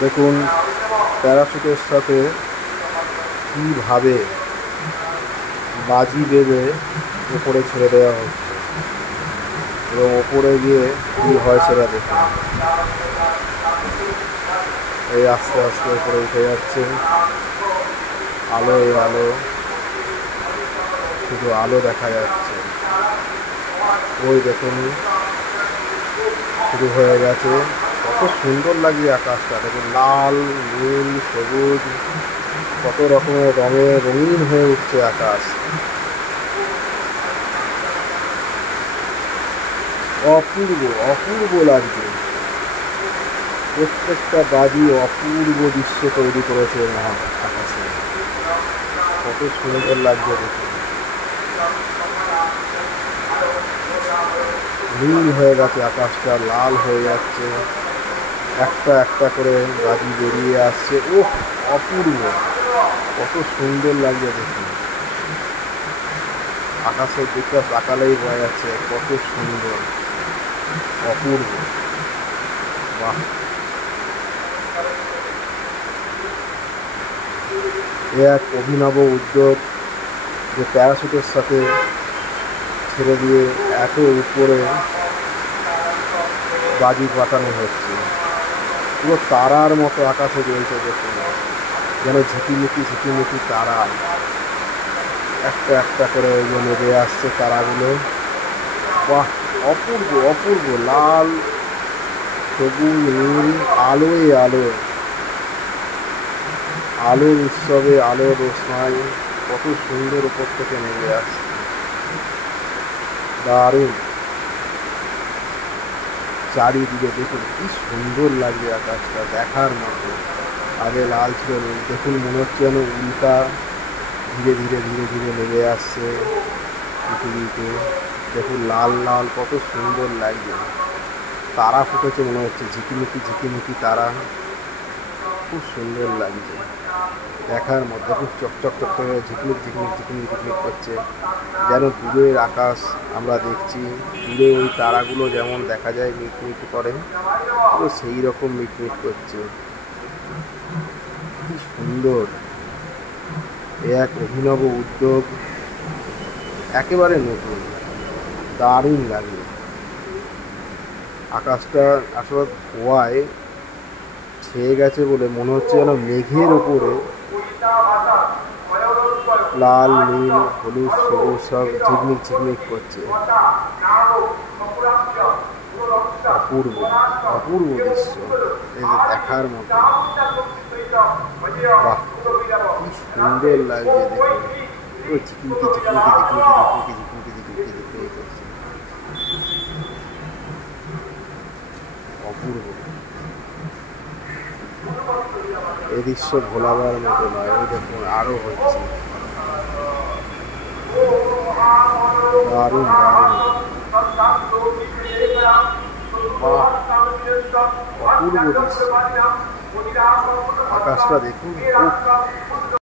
দেখুন প্যারাশুটের সাথে কীভাবে বাজি বেঁধে উপরে ছেড়ে দেওয়া হচ্ছে এবং ওপরে গিয়ে কী হয় সেটা দেখুন। এই আস্তে আস্তে উপরে উঠে যাচ্ছে, আলোয় আলো, শুধু আলো দেখা যাচ্ছে। ওই দেখুন শুরু হয়ে গেছে। কত সুন্দর লাগে আকাশটা, দেখুন লাল, নীল, সবুজ, কত রকমের রঙে রঙিন হয়ে উঠছে আকাশ। অপূর্ব অপূর্ব লাগছে। প্রত্যেকটা বাজি অপূর্ব দৃশ্য তৈরি করেছে আকাশে। কত সুন্দর লাগছে দেখুন। নীল হয়ে গেছে আকাশটা, লাল হয়ে যাচ্ছে, একটা একটা করে বাজি বেরিয়ে আসছে। ওহ, অপূর্ব, কত সুন্দর লাগছে দেখুন। আকাশের দিকটা তাকালেই বোঝা যাচ্ছে কত সুন্দর, অপূর্ব। বাহ, এ এক অভিনব উদ্যোগ যে প্যারাশুটের সাথে ছেড়ে দিয়ে এত উপরে বাজি ফাটানো হচ্ছে। পুরো তারার মতো আকাশে রয়েছে দেখুন, যেন ঝিকিমিকি ঝিকিমিকি তারা একটা একটা করে নেমে আসছে তারাগুলো। বাহ, অপূর্ব অপূর্ব, লাল, সবুজ, নীল, আলোয় আলো, আলোর উৎসবে আলোর রোশনাই কত সুন্দর উপর থেকে নেমে আসছে। দারুণ। চারিদিকে দেখুন কি সুন্দর লাগছে আকাশটা, দেখার মতো। আগে লাল ছিল, নীল, দেখুন মনে হচ্ছে যেন উল্কা ধীরে ধীরে ধীরে ধীরে নেমে আসছে পৃথিবীতে। দেখুন লাল লাল, কত সুন্দর লাগছে। তারা ফুটেছে মনে হচ্ছে, ঝিকিমিকি ঝিকিমিকি তারা, খুব সুন্দর লাগছে দেখার মধ্যে। খুব চকচক চকচক ঝিকমিক ঝিকমিক ঝিকমিক ঝিকমিক করছে, যেন দূরের আকাশ আমরা দেখছি। দূরে ওই তারাগুলো যেমন দেখা যায় মিটমিট করে, পুরো সেই রকম মিটমিট করছে। কি সুন্দর, এ এক অভিনব উদ্যোগ, একেবারে নতুন, দারুণ লাগে। আকাশটা আসলে ধোঁয়ায় ছেয়ে গেছে বলে মনে হচ্ছে যেন মেঘের ওপরে লাল, নীল, হলুদ, সবুজ সব ঝিকমিক ঝিকমিক করছে। অপূর্ব অপূর্ব দৃশ্য, এই যে দেখার মতো। বাহ, কি সুন্দর লাগছে দেখুন। পুরো ঝিকমিকি ঝিকমিকি ঝিকমিকি ঝিকমিকি ঝিকমিকি ঝিকমিকি ঝিকমিকি করছে। অপূর্ব, এই দৃশ্য ভোলাবার মতো নয়। ওই দেখুন আরো হচ্ছে, দারুণ দারুণ। বাহ, অপূর্ব দৃশ্য। আকাশটা দেখুন, উফ।